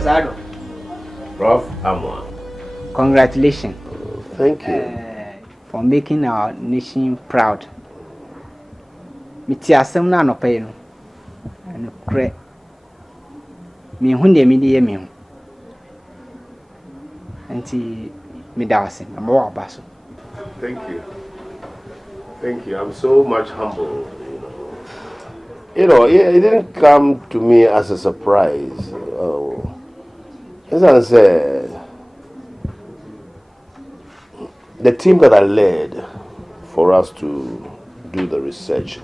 Osado. Prof. Amwa. Congratulations. Thank you. For making our nation proud. Miti asem na no pay no. And kre. Me hunde mi de me hu. Enti me da wase. Na mo abaso. Thank you. Thank you. I'm so much humbled, You know, it didn't come to me as a surprise. As I said, the team that I led for us to do the research,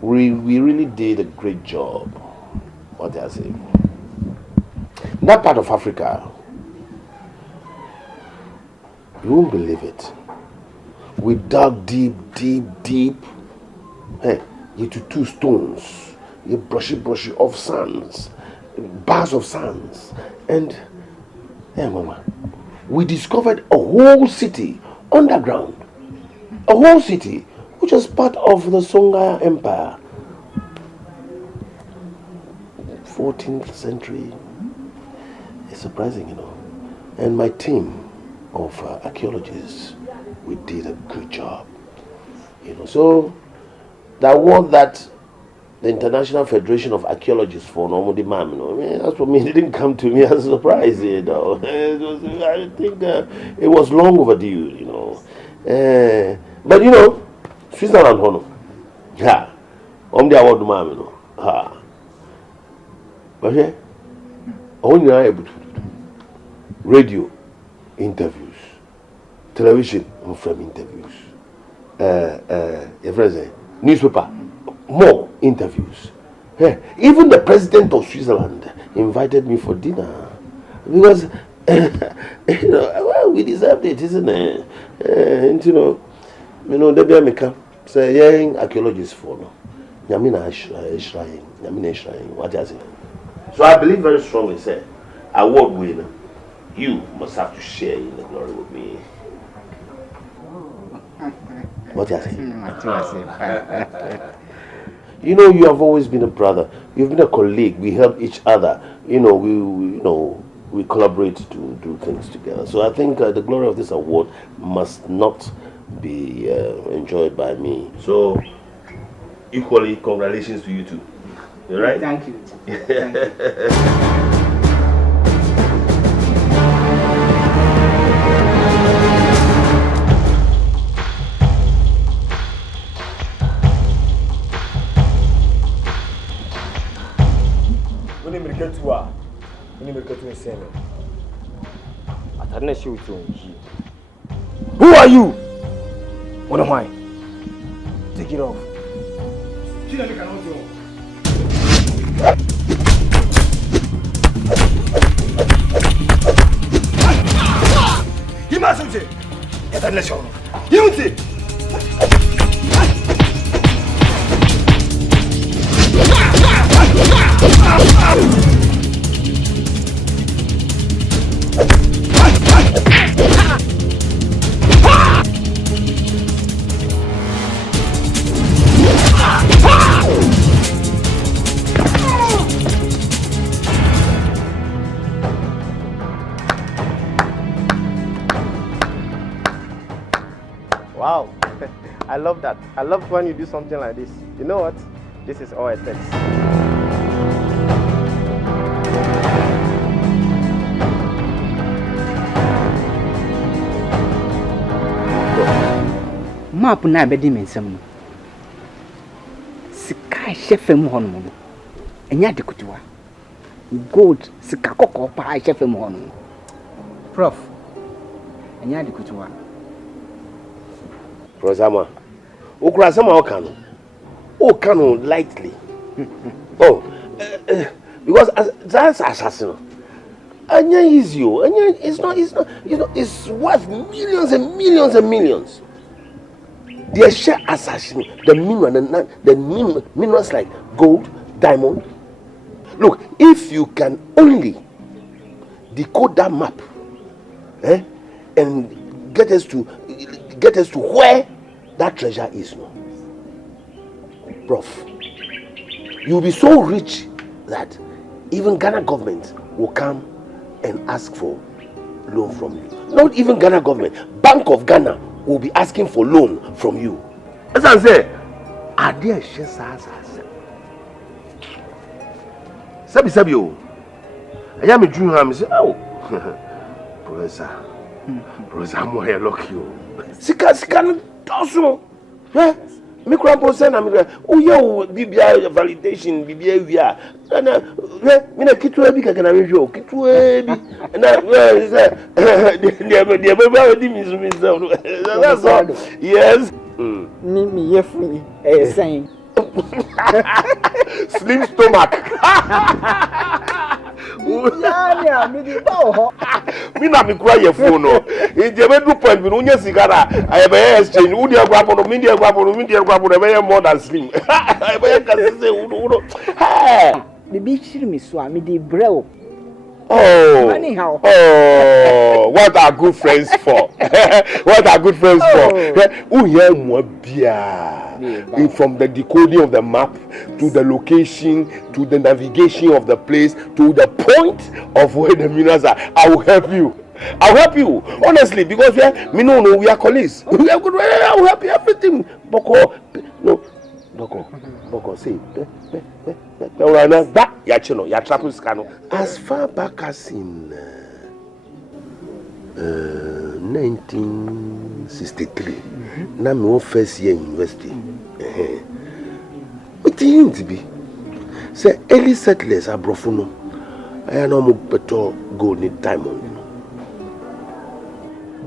we really did a great job. What I say? In that part of Africa, you won't believe it. We dug deep. Hey, into 2 stones, you brushy off sands, bars of sands, and mama, we discovered a whole city underground, a whole city which was part of the Songhai Empire, 14th century. It's surprising, And my team of archaeologists, we did a good job, So the award that the International Federation of Archaeologists for Normally Mam, as for me, it didn't come to me as a surprise, I think it was long overdue, But Switzerland, the award, Mam, But yeah, only able to radio interviews, television from interviews, newspaper, more interviews. Even the president of Switzerland invited me for dinner because well, we deserved it, isn't it? And the America say young archaeologists for no. What I say. So I believe very strongly, say, award winner, you must have to share in the glory with me. What do I say? You have always been a brother. You've been a colleague. We help each other. We collaborate to do things together. So I think the glory of this award must not be enjoyed by me. So equally, congratulations to you too. You right? Thank you. Thank you. Who are you? What am I? Take it off. Wow, I love that. I love when you do something like this. You know what? This is all it takes. Map na bedi mensam no. Sika hwefam ho no. Enya de kutuwa. Gold sika kokko pa hwefam ho no. Prof. Enya de kutuwa. Prosama. Ukurasama okano lightly. Because that's assassin. Anya is you. Anya it's not it's worth millions and millions and millions. The share assassin, the minerals like gold, diamond. Look, if you can only decode that map, and get us to where that treasure is, no, Prof, you'll be so rich that even Ghana government will come and ask for loan from you. Not even Ghana government, Bank of Ghana will be asking for loan from you. As I say, are there Sabi I am a dream. I say, oh, Professor, I'm more lucky. Sika also. Yeah, me grandpa said, oh, yo, BBI validation, BBI, we are. And me na kitu ebi kaka na mejo, kitu ebi. Na that's all. Yes. Me yefuni saying. Slim stomach. Yeah, me di ba Me na me cry your phone no. E je be do point bi no nya sigara. I be exchange. Who dey gwa no, me dey gwa no, me dey gwa no, be more than slim. I be can say uno. Hey. Bibi chiri me so me di brew. Oh. Anyhow. Oh, what are good friends for? What are good friends for? Who hear more beer? From the decoding of the map to the location to the navigation of the place to the point of where the minerals are. I will help you. I'll help you honestly because we are colleagues. We are good. I will help you everything. Boko, say. As far back as in 1963, na my first year in university. What do you to be? Say early settlers are brofuno. I know more better gold and diamond.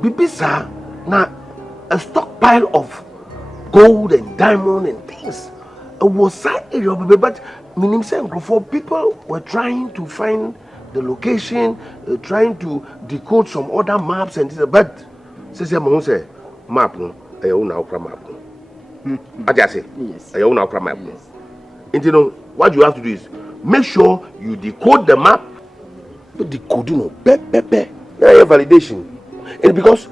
Bibisa na a stockpile of gold and diamond and things. It was side area, but for people were trying to find the location, trying to decode some other maps and things. But say map no, I own our map. I just say yes. I own our map. And you know what you have to do is make sure you decode the map. But decode no, pepe. Now validation. And because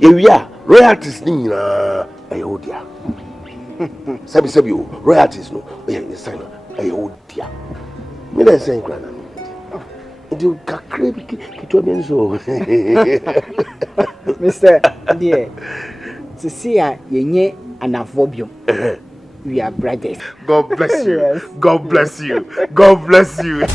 we are royalties ni na ayo dia. Sabi royalties no. Yeah, sign ayo dia. Me na say nkra na. You kakre bi kitwa bi nso. Mr. Dear. To see yenye anavobium. We are brothers. God bless you. Yes. God bless you. God bless you.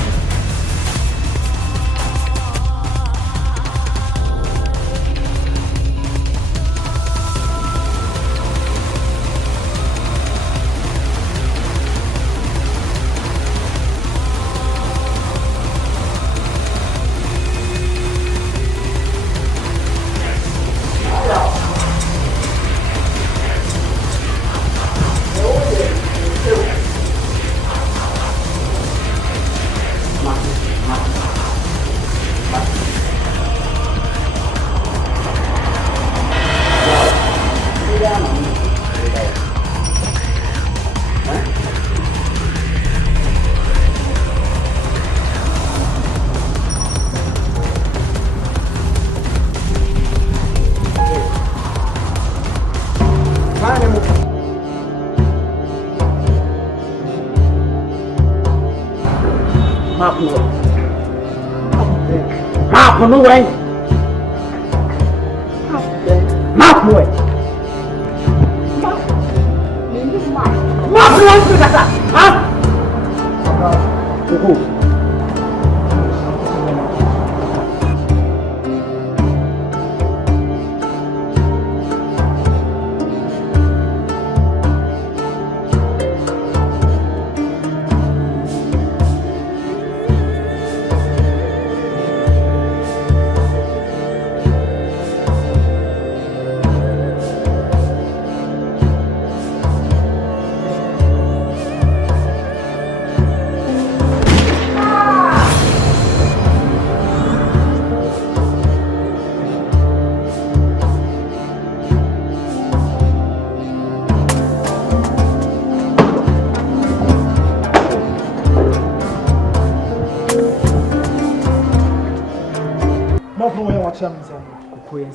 No way. Map way. Map way.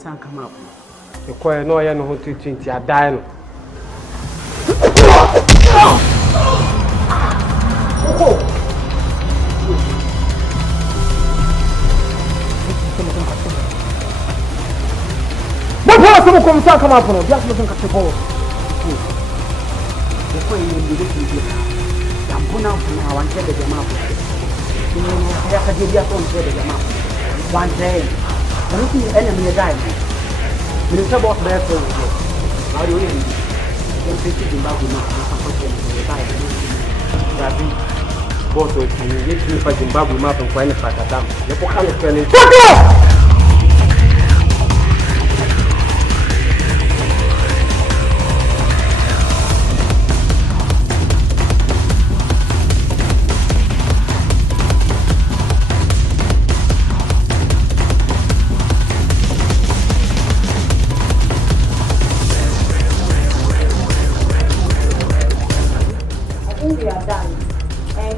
Come up. The choir no I know 20 I die no. come come come come up no. Just looking at the ball. Before you do this, I'm going out now and tell the map. You know, I have to give you a phone to the map. One day, I don't see enemy die. You know about their phone. How do you end? You can take it in back with my both of you get me for Zimbabwe map and find a packadam. You can come and tell it.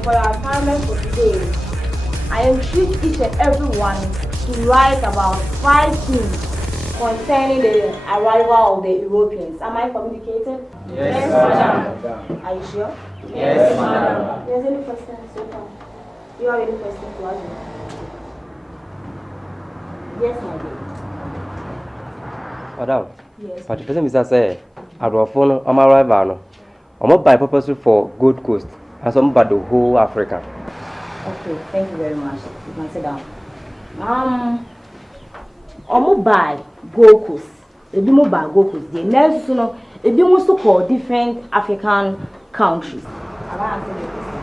For our assignment for today, I entreat each and everyone to write about 5 things concerning the arrival of the Europeans. Am I communicated? Yes, madam. Are you sure? Yes, madam. There's any questions so far? Do you have any questions to ask me? Yes, my dear. Madam. Yes. But the person is say, I will phone on my arrival. I'm by purpose for Gold Coast. And some about the whole Africa. Okay, thank you very much. You can sit down. Omo buy Gold Coast. Ebi mo buy Gold Coast. The next you know, ebi mo so call different African countries. Have I answered your question?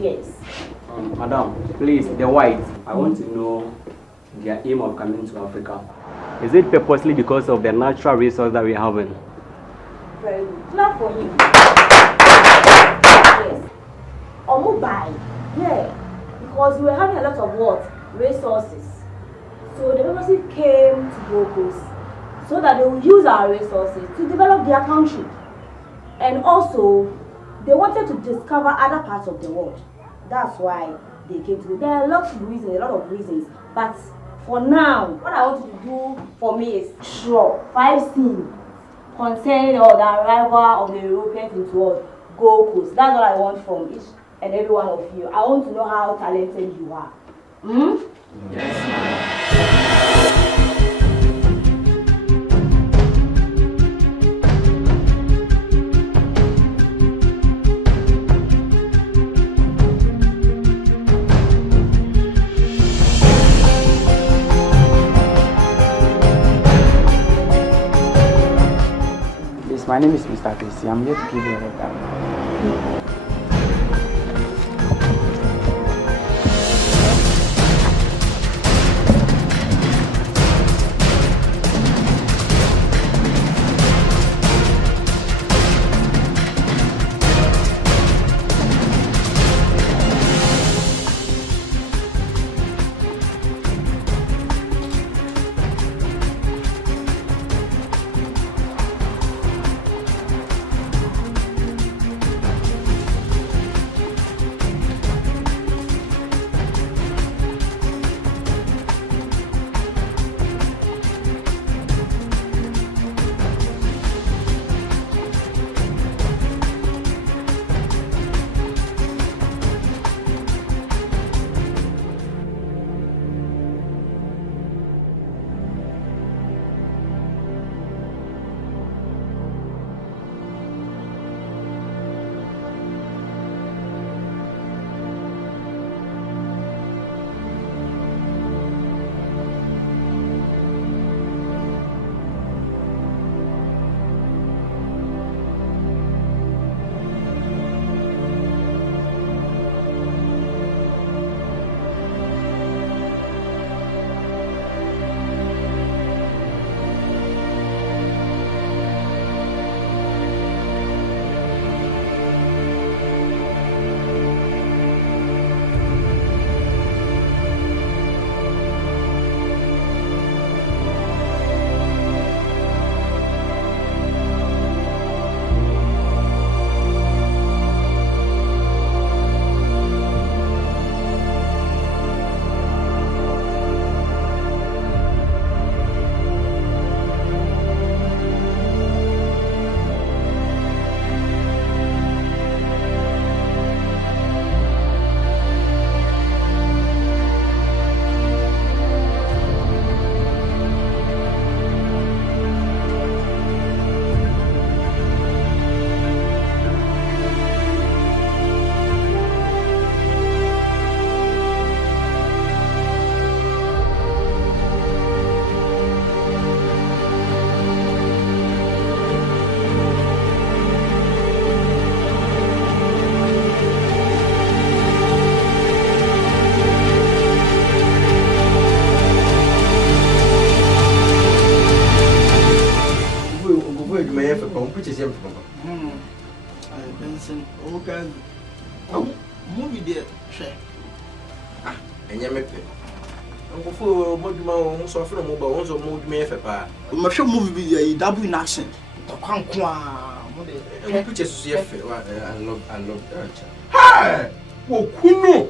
Yes. Yes. Madam, please, the whites, I want to know their aim of coming to Africa. Is it purposely because of the natural resource that we have in? Very good. Not for him. Yes. Omo buy. Yeah. Because we were having a lot of what? Resources. So the purposely came to Gold Coast so that they will use our resources to develop their country. And also, they wanted to discover other parts of the world. That's why they came to. There are a lot of reasons. But for now, what I want you to do for me is sure 5 things concerning the arrival of the Europeans into what? Gold Coast. That's what I want from each and every one of you. I want to know how talented you are. Yes, My name is Mr. Casey. I'm here to give you a letter. there. Share. Ah, and you make it. Uncle for Moduma, so from mobile, once or more me if a pa. My show movie be double in action. Pictures, I love that. Hi! Oh, Kuno!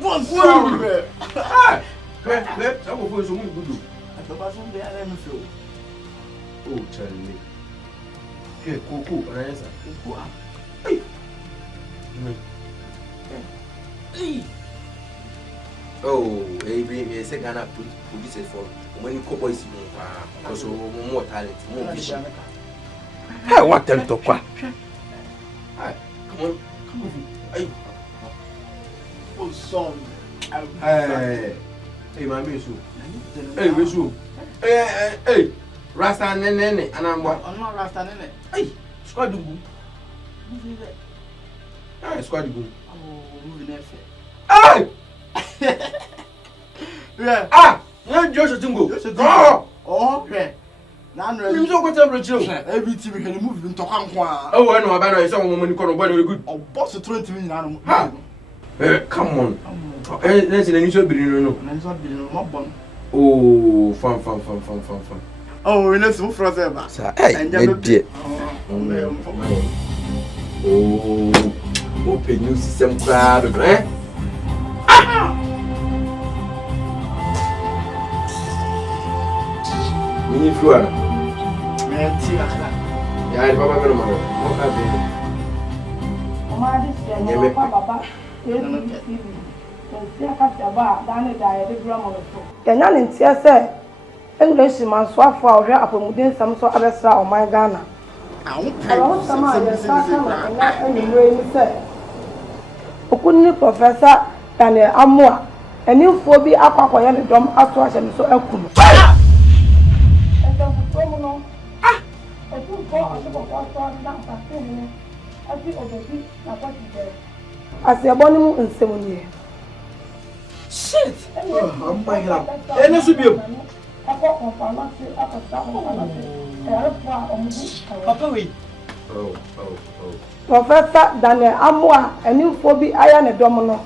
What's wrong? Hi! Let's have a voice of good. At the bottom there, let me feel. Oh, Charlie. Here, Cuckoo, answer. Oh, a second up police for when you boys because more talent, more vision. I want them to quack. Come on. Hey. Oh, son. Hey, my Bisu. Hey, Bisu. Hey, Rasta Nene, and I'm not Rasta Nene. Hey, squad good. Hey, squad good. Oh, moving effort. Hey! Yeah. Ah! No, Joshua Tungo. Oh, yeah. Now, I'm so good. Every team can move into Kankwa. Oh, I know about it. Some woman called very good. Oh, boss, 20 minutes. Come on. Let's see, you should be no. Oh, fun. Oh, we need some for us. Hey, dear. Oh, open new system crowd, eh? Mini floor. Yeah, Baba, Kenya ne ntia sɛ English man so afọ a ɔhwɛ apɔmuden sam so abɛsra ɔman Ghana. Awo sama ya sa kama na enimre ni sɛ okunni Professor Daniel Amoa enimfo bi akwakoye ne dɔm ato ahyɛ ne so akunu. Ɛsɛ futo mu no. Ɛtu ko ɔsɛ ko so na pase ni. Asi obebi na kwati dɛ. Asi ɛbɔ ne mu nsɛm nie. Shit! Oh my God! Any subio? Papa, wait. Oh. Professor Daniel Amoa, a new phobia, I am a domino.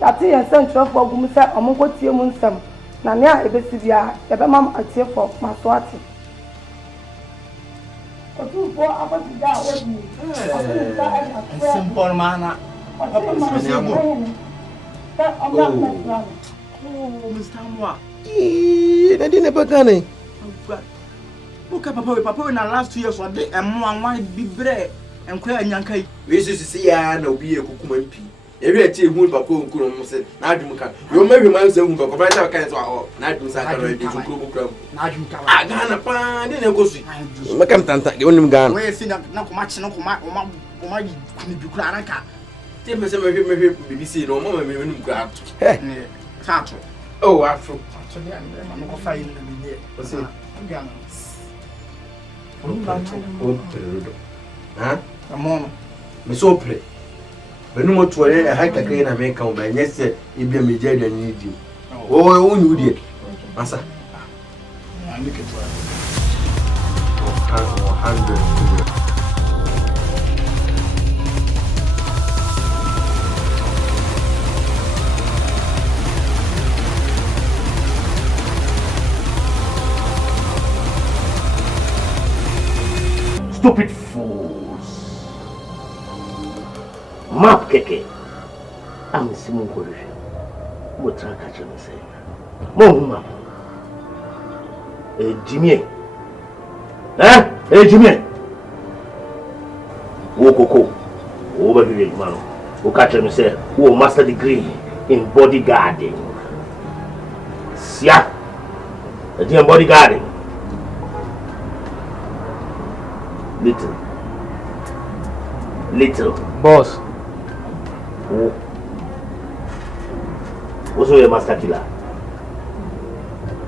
That is essential for Gumsa, Omongo Tiamunsam. Nania, a Besivia, a Bamam, a tear for Maswati. Simple manner. Oh, Mr. Moa. I didn't put any. Okay, Papa, in the last 2 years, what they and might be bread and queer Yankai. we used to see no be a cuckoo pea. Every team who Papa couldn't say, Nadumka. You may be my son, but I can't or Nadum Sacred. I got a pan in a gossip. Macam Tanta, the only gun. Where see not much, no, my Cranaka. 10% of him BBC no more when you grab. Tato. Oh, I forgot. I'm not finding them in there. What's it? Huh? Come on. Miss Opre. But no more to a hike again. I make out by yes, it be a major than need you. Oh, you did. Massa. I make it 100. Stupid fools. Map keke. I'm Simon Corrigan. What track I can say? More map. Jimmy. Hey, Jimmy. Wokoko. Over the man. Who catch him say, who master degree in bodyguarding. Sia. A dear bodyguarding. Little. Boss. What's your master killer?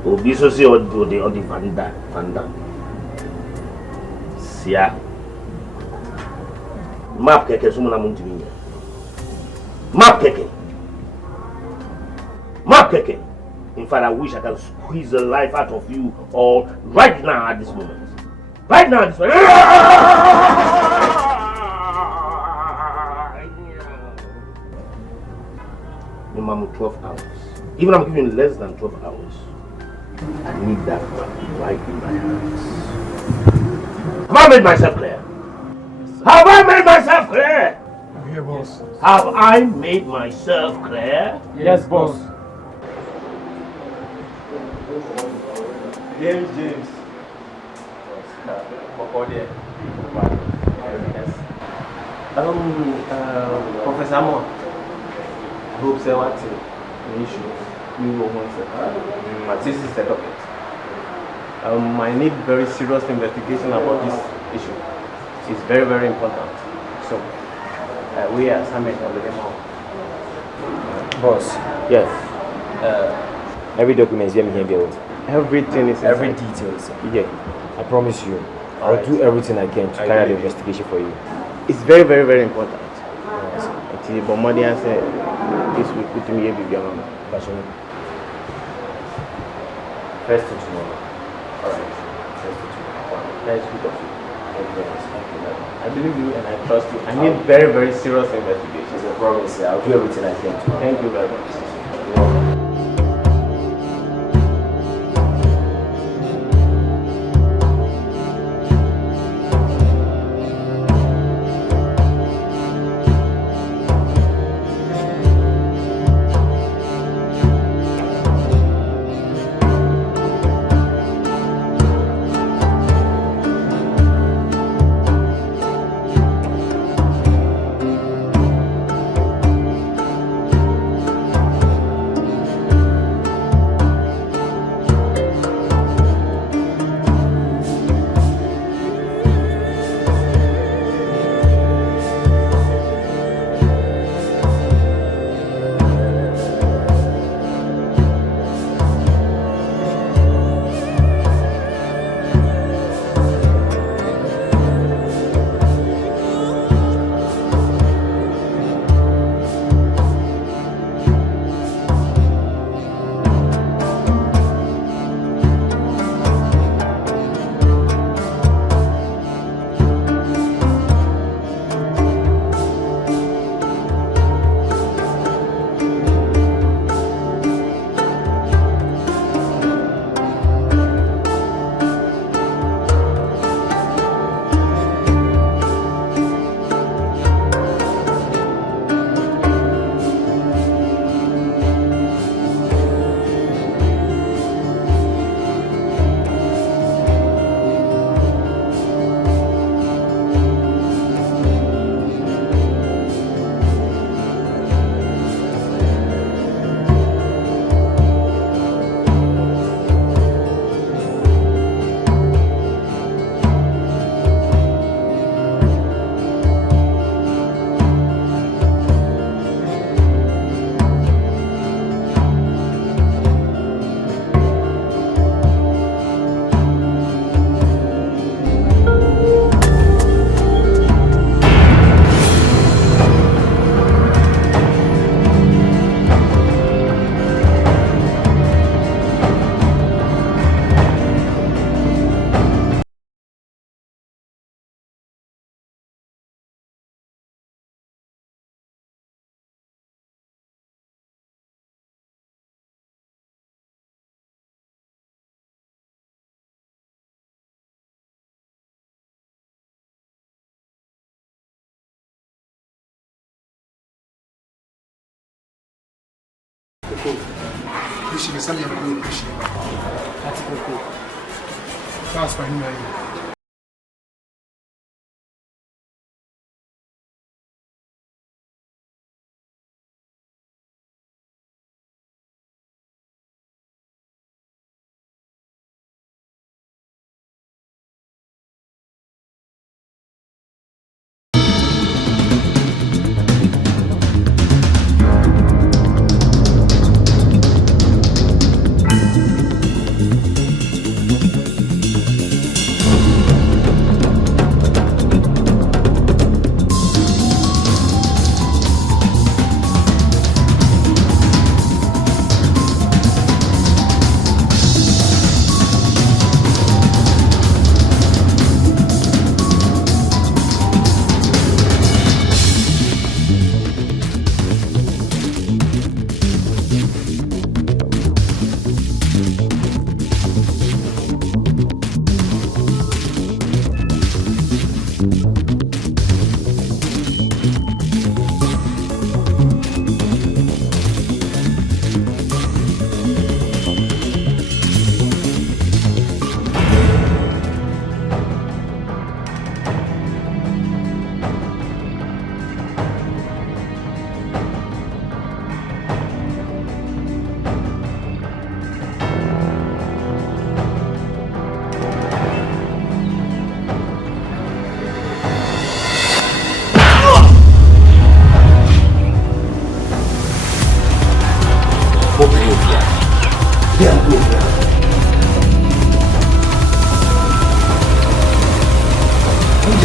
Obi so see on the Vanda. Sia. Map keke sumuna muntiminga. Map keke. In fact, I wish I can squeeze the life out of you all right now at this moment. Right now, this way. minimum 12 hours. Even I'm giving less than 12 hours. I need that money right in my hands. Have I made myself clear? Have I made myself clear? Yeah, boss. Have I made myself clear? Yes, boss. James. Professor Mo, I hope so. What the issue? You will want to. This is the topic. I need very serious investigation about this issue. It's very, very important. So, we are summit on the demo. Boss. Yes. Every document is here built. Everything is every inside. details. Yeah. I promise you. I'll do everything I can to carry out the investigation for you. It's very, very, very important. It's the Bombardier said this week with me every young First thing tomorrow. Alright. First thing tomorrow. Nice week of you. Thank you very much. Thank you very much. I believe you and I trust you. I need very, very serious investigation. It's a promise. I'll do everything I can to. Thank you very much. You're welcome. This is something I'm appreciate. That's cool. That's fine.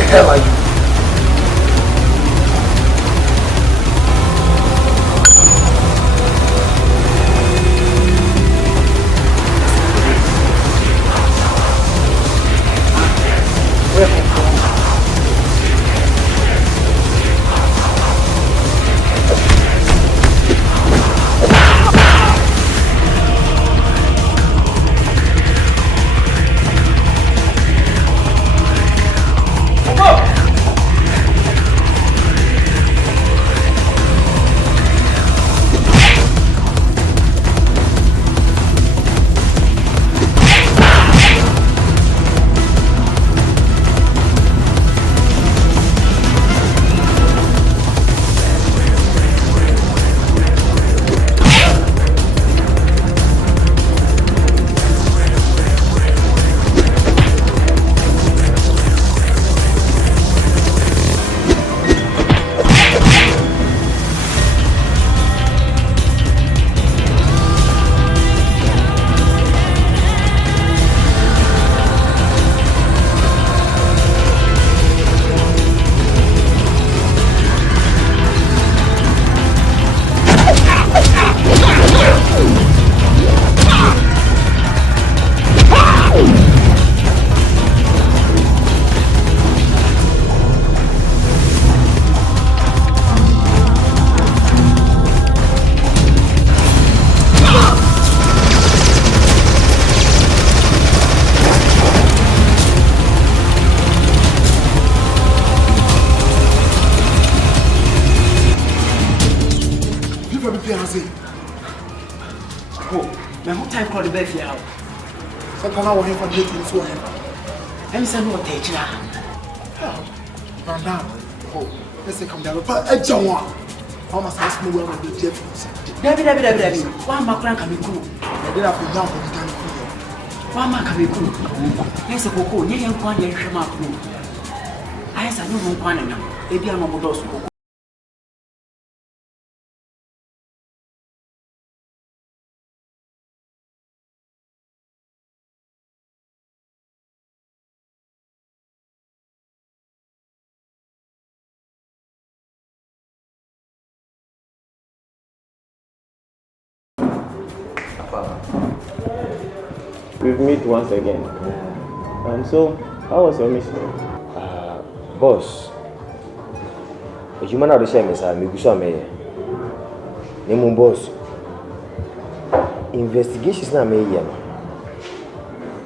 hell are you? We've met once again. So, how was your mission? Boss, you man out the shame, sir. Me gusa me. Name boss. Investigations na me here.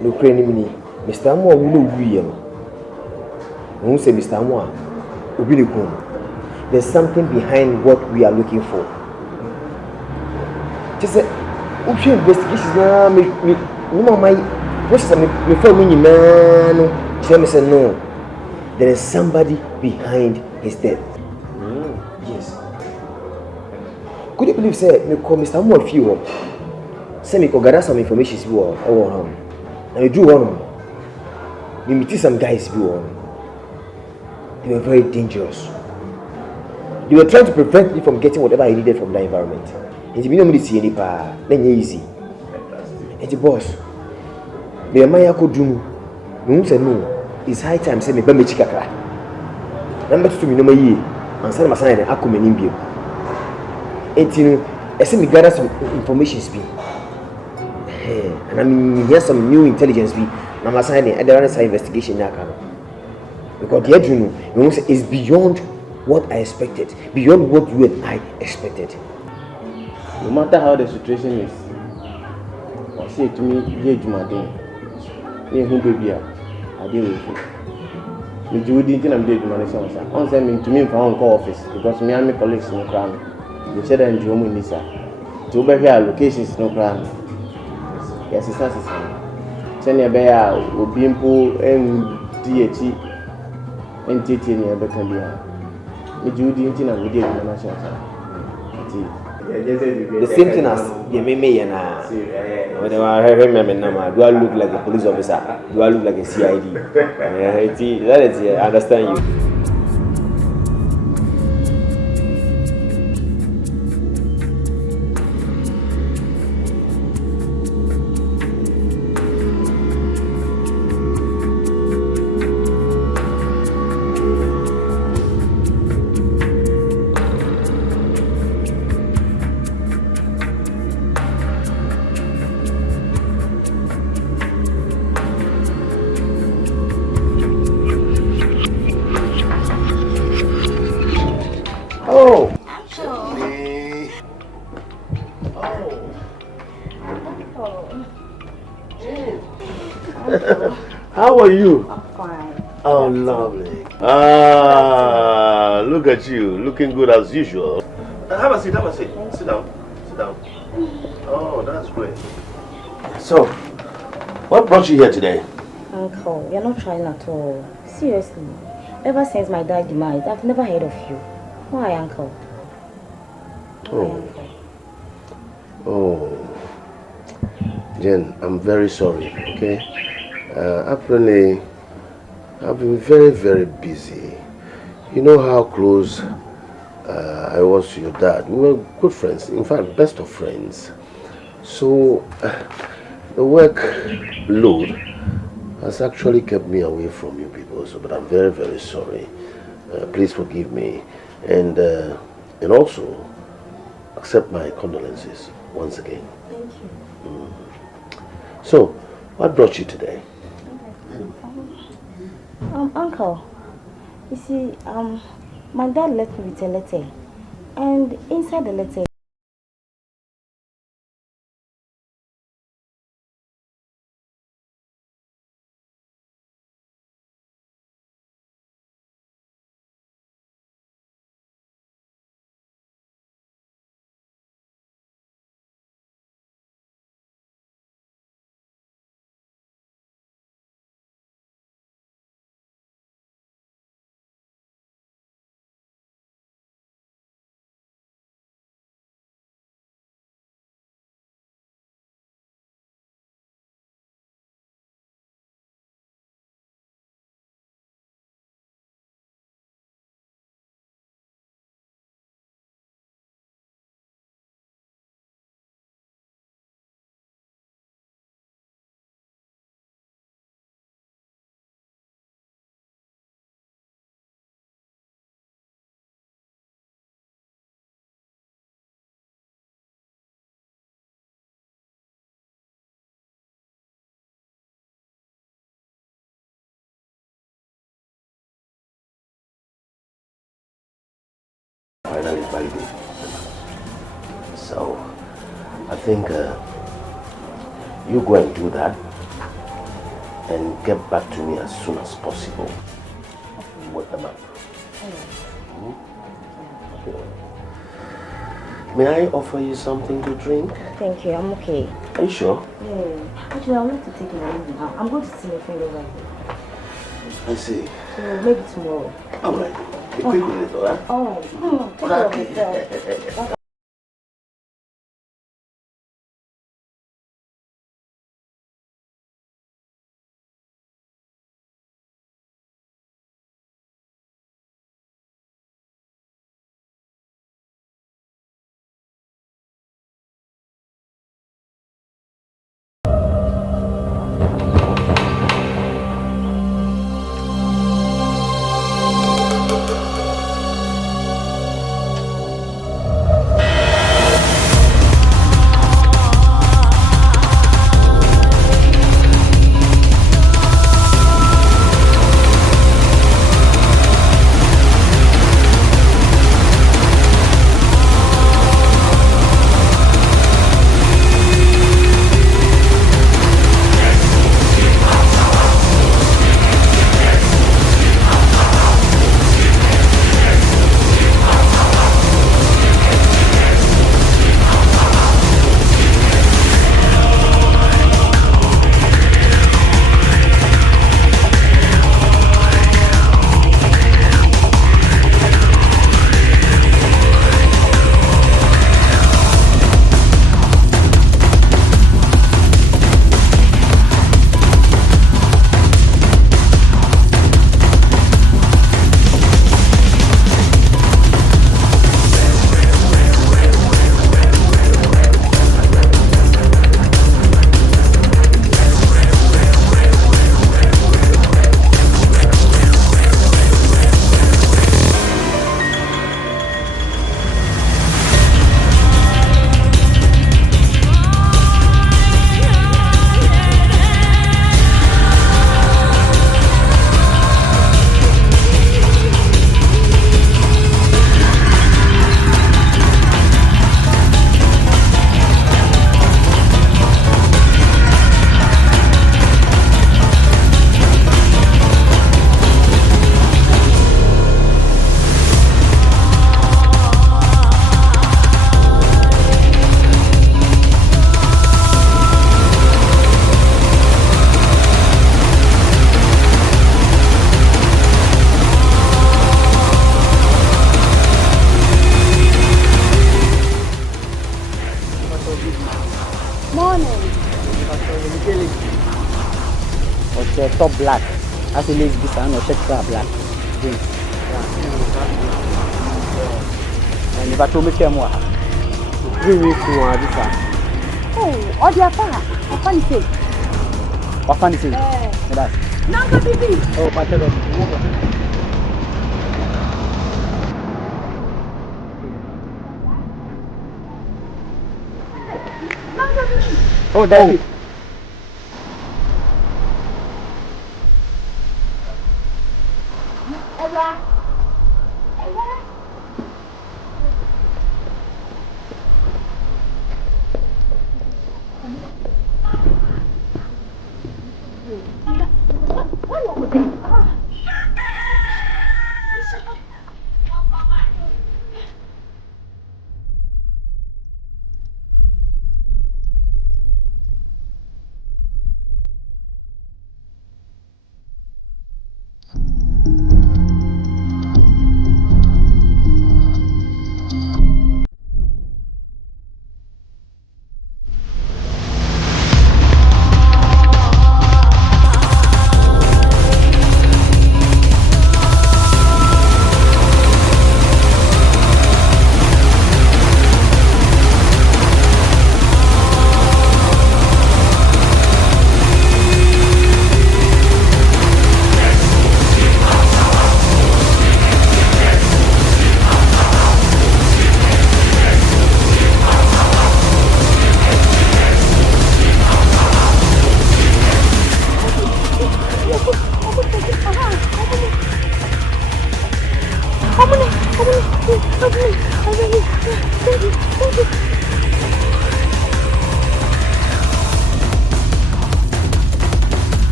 No crane me. Mr. Amo will no here. Who say Mr. Amo? Obi le kun. There's something behind what we are looking for. Just say, investigations na me. No, my process before me, man. She said no. There is somebody behind his death. Yes. Could you believe, say, me call Mr. Moore few up? Say me gather some information on him. And you do one. We meet some guys They were very dangerous. They were trying to prevent me from getting whatever I needed from the environment. And you don't see any power. Then easy. And the boss, the Maya could do no. It's high time say me be chikakra. Number 2 me no mayi. Answer my sign akome nimbio. Etinu, I say me gather some information be. And I mean hear some new intelligence be. Na my sign I dey run some investigation na kan. Because the edge you say is beyond what I expected, beyond what you and I expected. No matter how the situation is, I say to me, "Ye Jumadin, ye who baby I deal with you." Me do anything I'm doing Jumadin sir. On send me to me for on call office because me and my colleagues no crime. They said I'm doing this sir. To be here locations no crime. Yes, it's not. Send your bear obi mpo DHE NTT ni abeka dia. Me do anything I'm doing Jumadin sir. The same thing as the meme and whatever I remember, do I look like a police officer? Do I look like a CID? That is, I understand you. How are you? I'm fine. Oh, lovely. Look at you, looking good as usual. Have a seat, have a seat. Sit down, sit down. Oh, that's great. So, what brought you here today? Uncle, you're not trying at all. Seriously. Ever since my dad demise, I've never heard of you. Why, Uncle? Oh. Oh. Jen, I'm very sorry, okay? Apparently, I've been very, very busy. You know how close I was to your dad. We were good friends, in fact, best of friends. So, the work load has actually kept me away from you people, so, but I'm very, very sorry. Please forgive me. And also, accept my condolences once again. Thank you. So, what brought you today? Uncle, you see, my dad left me with a letter, and inside the letter, Finally validate. So, I think you go and do that and get back to me as soon as possible with the map. May I offer you something to drink? thank you, I'm okay. Are you sure? Yeah. Actually, I would like to take it away now. I'm going to see my friend over here. I see. So maybe tomorrow. Alright. Be quick with it, alright? Alright. Take care of yourself. say top black. As a lazy design or check black. Jeans. And if I told me more. Really cool this one. Oh, all the affair. What funny say? What funny say? That's. Nanga baby. Oh, my God. Oh, David. Ella.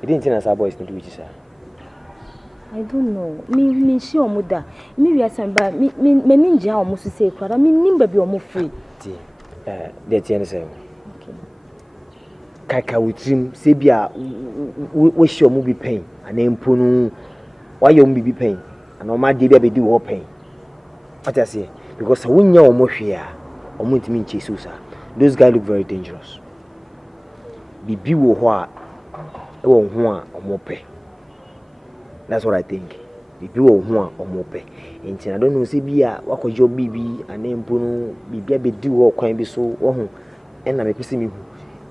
You didn't tell us our boys to do it, sir. I don't know. Me sure muda. Me we are samba. Me ninja almost say kwada. Me nimba be almost free. That's the answer. Okay. Kaka with him. Sebia, we sure mu be pain. And then punu. Why you be pain? And no matter they be do all pain. What I say? Because when you almost here, almost mean Jesus. Those guys look very dangerous. Bibi wo ho that's what I think. Bibi wo ho omope. Enti I don't know say bia wakojo bibi anempo no bibia be di wo kwan bi so wo ho na me pese mi hu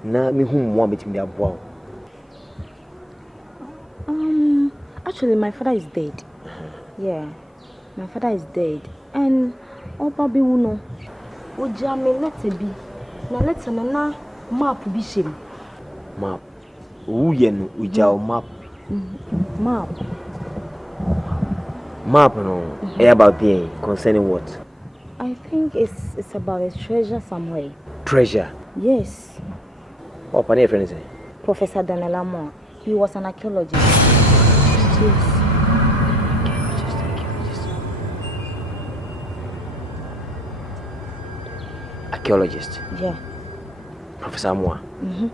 na me hu mo betimi aboa. Actually my father is dead. Yeah. My father is dead. And opa be wu no. O ja me let be. Na let na map bi shem. Map. Who yen ujao map? Map. Map no. About the concerning what? I think it's about a treasure somewhere. Treasure? Yes. What your friend say? Professor Daniela Moore. He was an archaeologist. Yes. Archaeologist? Yeah. Professor Moore? Mm-hmm.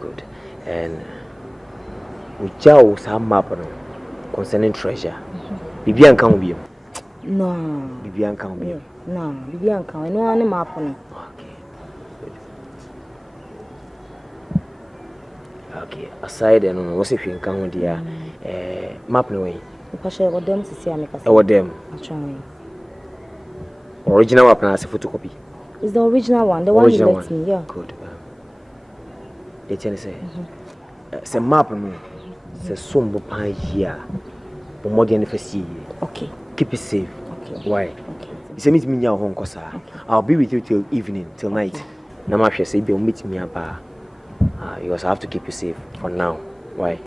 Good. And we chose some map concerning treasure. Bibian can't be. No. Bibian can't be. No, Bibian can't. No one map. Okay. Good. Okay. Aside and what's if you can't dear map no way. Because I got them to see me. I them. Original map na photocopy. It's the original one. The one you let me. Yeah. Good. They tell say, "Say map no, say sombo pan here, but more than first. Okay. Keep it safe. Okay. Why? Okay. You say meet me now home, kosa. I'll be with you till evening, till night. Now my say be meet me about. You also have to keep you safe for now. Why?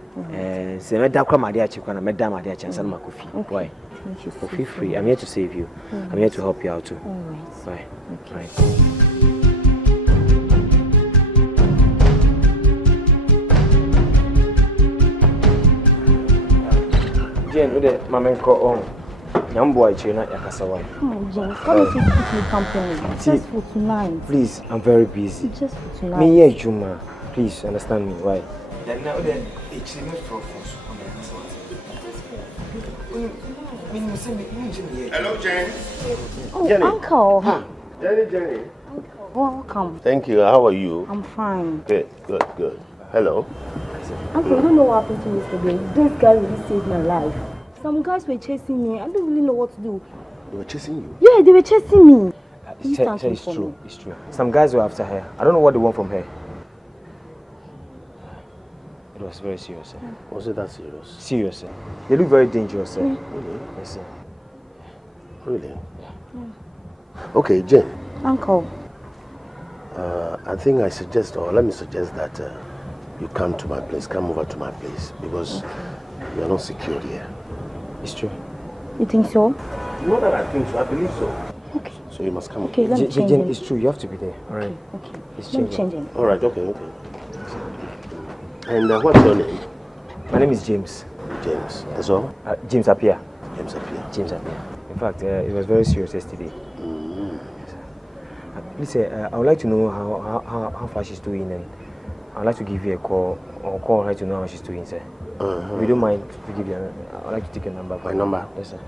Say me da kwa my dear chikwana, me da my dear chance and makofi. Why? Thank you. Feel free. I'm here to save you. I'm here to help you out too. All right. Why? Okay. Right. Jane, with the mama call on. Young boy, China, Yakasawa. Oh, Jane, come to keep me company. Just for tonight. Please, I'm very busy. Just for tonight. Me, yeah, Juma. Please understand me. Why? Then now, the HTML for Hello, Jenny. Oh, Jenny. Uncle. Huh. Jenny. Welcome. Thank you. How are you? I'm fine. Good. Hello. Uncle, I don't know what happened to me yesterday. This guy really saved my life. Some guys were chasing me. I don't really know what to do. They were chasing you? Yeah, they were chasing me. It's true. It's true. Some guys were after her. I don't know what they want from her. It was very serious, sir. Was it that serious? Serious, sir. They look very dangerous, sir. Really? Yes, sir. Really? Okay, Jen. Uncle. I think let me suggest that you come over to my place because you are not secure here. It's true. You think so? Not that I think so, I believe so. Okay. So you must come. Okay, let me change him. It's true, you have to be there. All right. Okay. It's Let me change him. All right, okay. And what's your name? My name is James. James. That's all? James Appiah. James Appiah. James Appiah. In fact, it was very serious yesterday. Listen, I would like to know how far she's doing, and I'd like to give you a call or call her to know how she's doing, sir. If you don't mind to give you I'd like to take a number. My number? Yes, sir.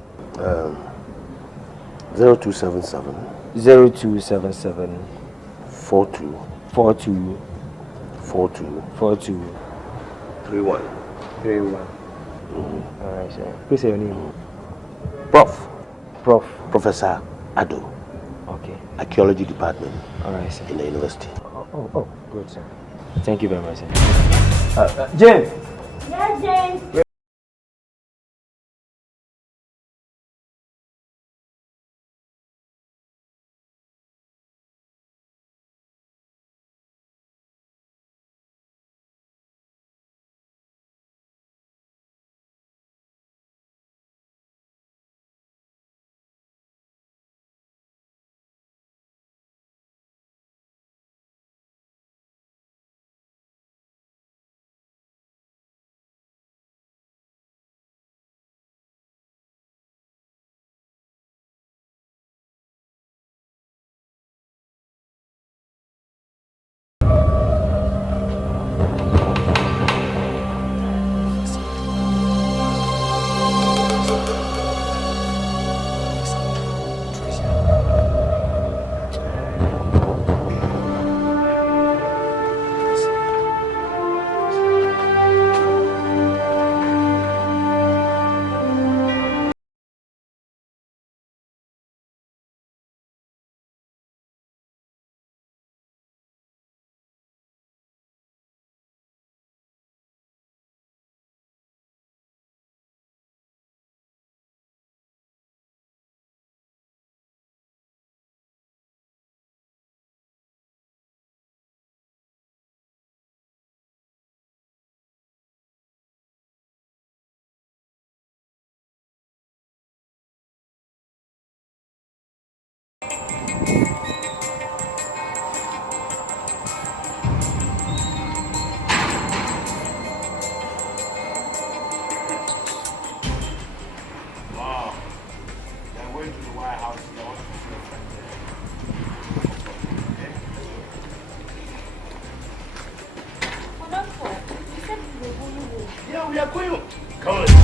0277 0277 42 42 42 42 31. All right, sir. Please say your name. Prof. Professor Ado. Okay. Archaeology department. All right, sir. In the university. Oh, good, sir. Thank you very much, sir. James. Yes, James. Yeah, we are going. Come on.